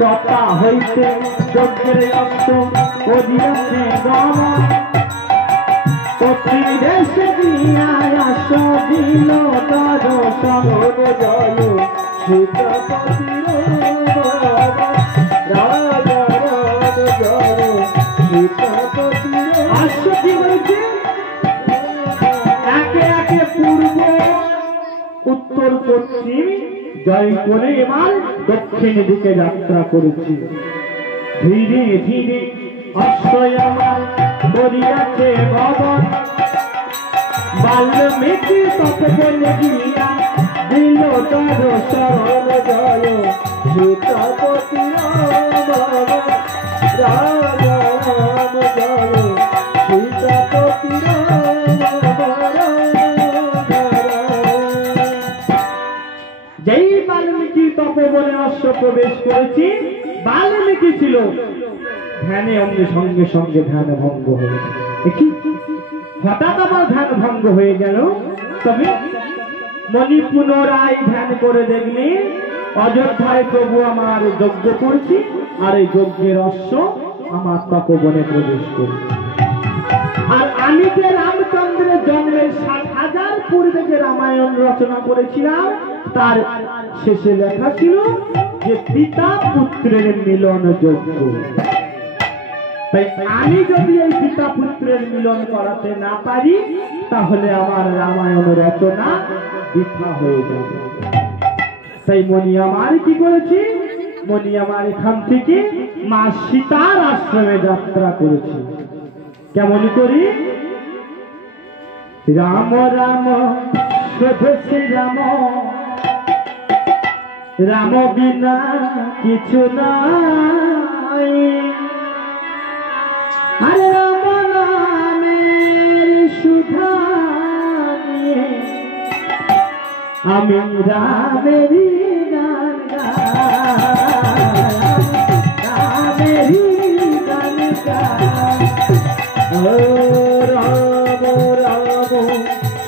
কথা হইতে যজ্ঞের অস্ত অধীনে গমন দেশে দিয়া আস দিল দর্শন জয় সীতাপতির রাজা রাম জয় সীতাপতির আস কি বলছে একে একে পূর্ব উত্তর পশ্চিম জয় করে এবার দক্ষিণ দিকে যাত্রা করেছি ধীরে ধীরে অশ্বয় আমার করিয়াছে ভবন বাল্মীকি তপবনে গিয়া দিল দর্শন জয় সীতাপতি রাজা রাম জয় সীতাপতি যেই বাল্মীকি তপবনে অশ্ব প্রবেশ করেছি বাল্মীকি ছিল ধ্যানে অঙ্গে সঙ্গে সঙ্গে ধ্যান ভঙ্গ হয়ে দেখি হঠাৎ আমার ধ্যান ভঙ্গ হয়ে গেল তবে মনি পুনরায় ধ্যান করে দেখলি অযোধ্যায় প্রভু আমার যজ্ঞ করছি আর এই যজ্ঞের অশ্ব আমার তপবনে প্রবেশ করছে আর আমি যে রামচন্দ্রের জন্মের 60,000 পূর্বে যে রামায়ণ রচনা করেছিলাম তার শেষে লেখা ছিল যে পিতা পুত্রের মিলন যজ্ঞ তাই আমি যদি এই পিতা পুত্রের মিলন করাতে না পারি তাহলে আমার রামায়ণ রচনা বৃথা হয়ে যাবে তাই মনি আমার কি করেছি মনি আমার এখান থেকে মা সীতার আশ্রমে যাত্রা করেছি কেমন করি রাম রাম শুধু শ্রী রাম রাম বিনা কিছু নাই আরে রাম নামের সুধা নিয়ে আমি রামেরই গান রামেরই গান ও রাম রাম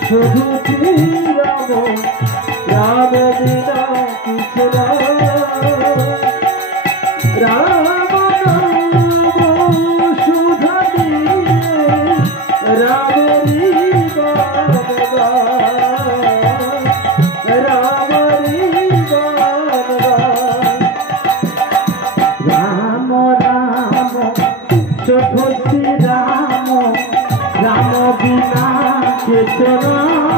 শুধু শ্রী রাম রাম বিনা কিছু রাম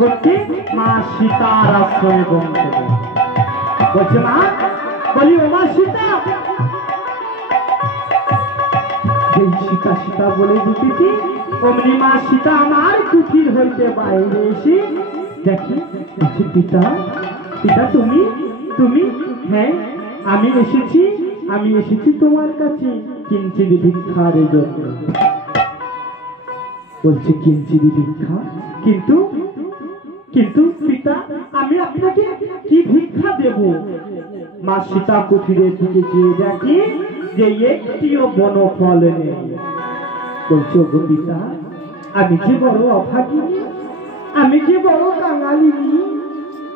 করতে মা সীতার আশ্রমে পৌঁছবে বলছে মা বলি ও মা সীতা সেই সীতা সীতা বলে দিতেছি অমনি মা সীতা আমার কুঠির হইতে বাইরে এসে দেখি পিতা পিতা তুমি তুমি হ্যাঁ আমি এসেছি তোমার কাছে কিঞ্চিৎ ভিক্ষার জন্য বলছে কিঞ্চিৎ ভিক্ষা কিন্তু কিন্তু পিতা আমি আপনাকে কি ভিক্ষা দেব মা সীতা কুঠিরের দিকে চেয়ে দেখি যে একটিও বনফল নেই বলছে গো পিতা আমি যে বড় অভাগিনী আমি যে বড় কাঙালিনী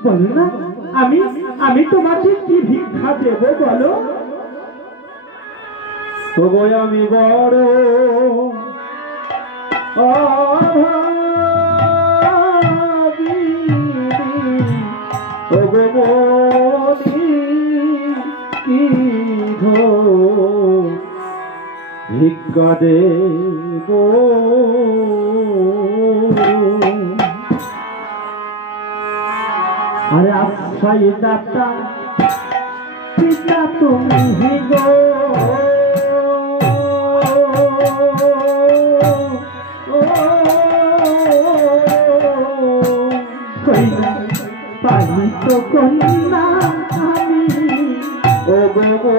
বলো না আমি তোমাকে কি ভিক্ষা দেব বলো তবু আমি বড় ভিক্ষা দেব আরে আশ্রয় দাতা না তুমি গো পাই তো কন্যা আমি ও গো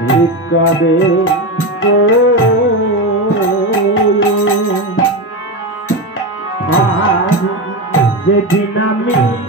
ভিক্ষাবে আর যেদিন আমি